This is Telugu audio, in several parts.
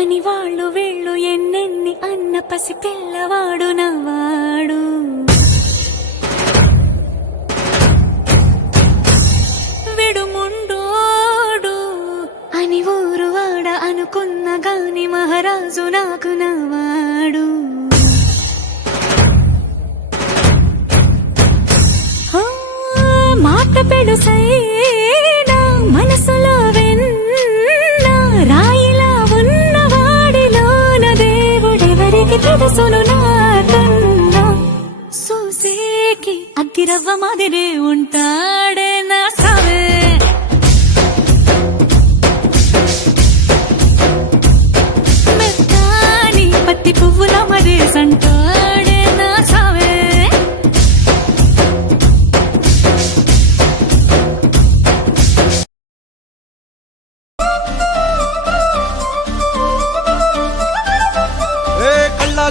అని వాళ్ళు వీళ్ళు ఎన్నెన్ని అన్న పసి పిల్లవాడు నవ్వాడు. విడుముండోడు అని ఊరు వాడ అనుకున్న గాని మహారాజు నాకు నవ్వాడు. మాట పెడుసైనా మనసులో వెన్న రాయిలా ఉన్నవాడిలోన దేవుడెవరికి తెలుసును నాకన్నా. సూసేకి అగ్గిరవ్వ మాదిరే ఉంటాడే నా సావే. మెత్తాని పత్తి పువ్వుల మరేసంటాడే నా సావే.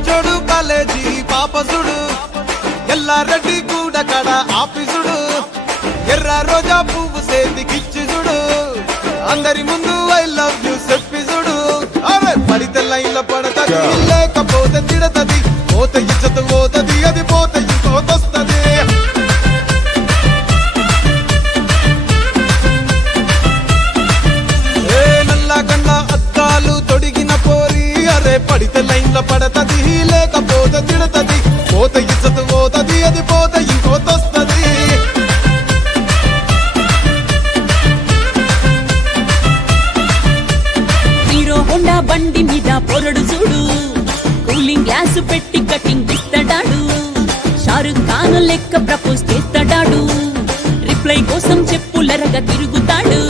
జోడు కాలేజీ పాపసుడు ఎల్లారెడ్డి కూడా కడ ఆఫీసుడు ఎర్ర రోజా పువ్వు సేతికిచ్చి చూడు అందరి ముందు ఐ లవ్ యూ చెప్పి చూడు. అరే పడితే లైన్ల పడతది లేకపోతే తిడతది పోత ఇచ్చత పోతది అది పోత ఇంకోతొస్తది. ఏ నల్ల గండ్ల అద్దాలు తొడిగిన పోరి అరే పడితే లైన్ల పడతది లేకపోతే తిడతది పోత ఇచ్చత పోతది అది పోత ఇంకోతొస్తది. హీరో హోండా బండి మీద పొరడు చూడు కూలింగ్ గ్లాస్ పెట్టి కటింగ్ ఇస్తాడాడు. షారుఖ్ ఖాన్ లెక్క ప్రపోజ్ చేస్తాడాడు. రిప్లై కోసం చెప్పులరగా తిరుగుతాడు.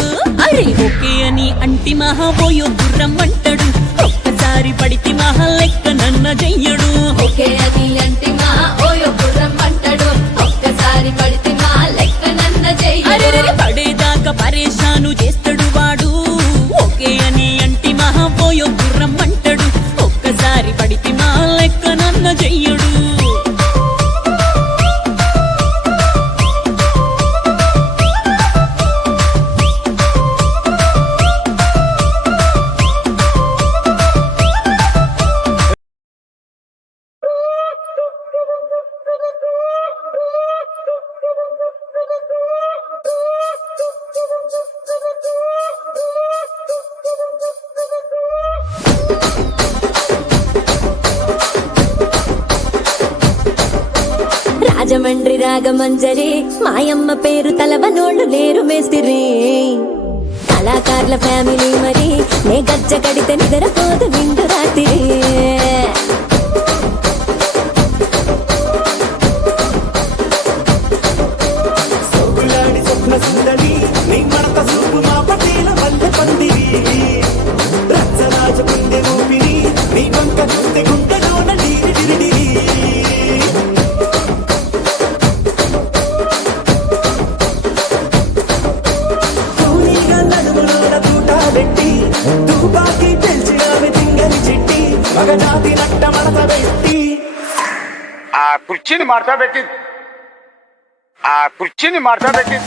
అరే ఓకే అని అంటి మహాబోయో గుర్రం అంటాడు. ఒక్కసారి పడితే మహా లెక్క నన్న చెయ్యడు. ఓకే అని అంటి మహా ఓయో గుర్రం అంటాడు. ఒక్కసారి పడితే మా లెక్క నన్న చెయ్యడు. అరే పడేదాకా పరేషాను చేస్తాడు వాడు. ఓకే అని అంటి మహాబోయో గుర్రం అంటాడు. ఒక్కసారి పడితే మా లెక్క నన్న చెయ్యడు. రాజమండ్రి రాగమంజరి మాయమ్మ పేరు తలవనోళ్ళు లేరు మేస్తిరి. కళాకారుల ఫ్యామిలీ మరి నే గజ్జ కడితే నిద్రపోదు నిండు రాత్రి. ఆ కుర్చీని మార్తా పెట్టి కుర్చీని మార్తా పెట్టి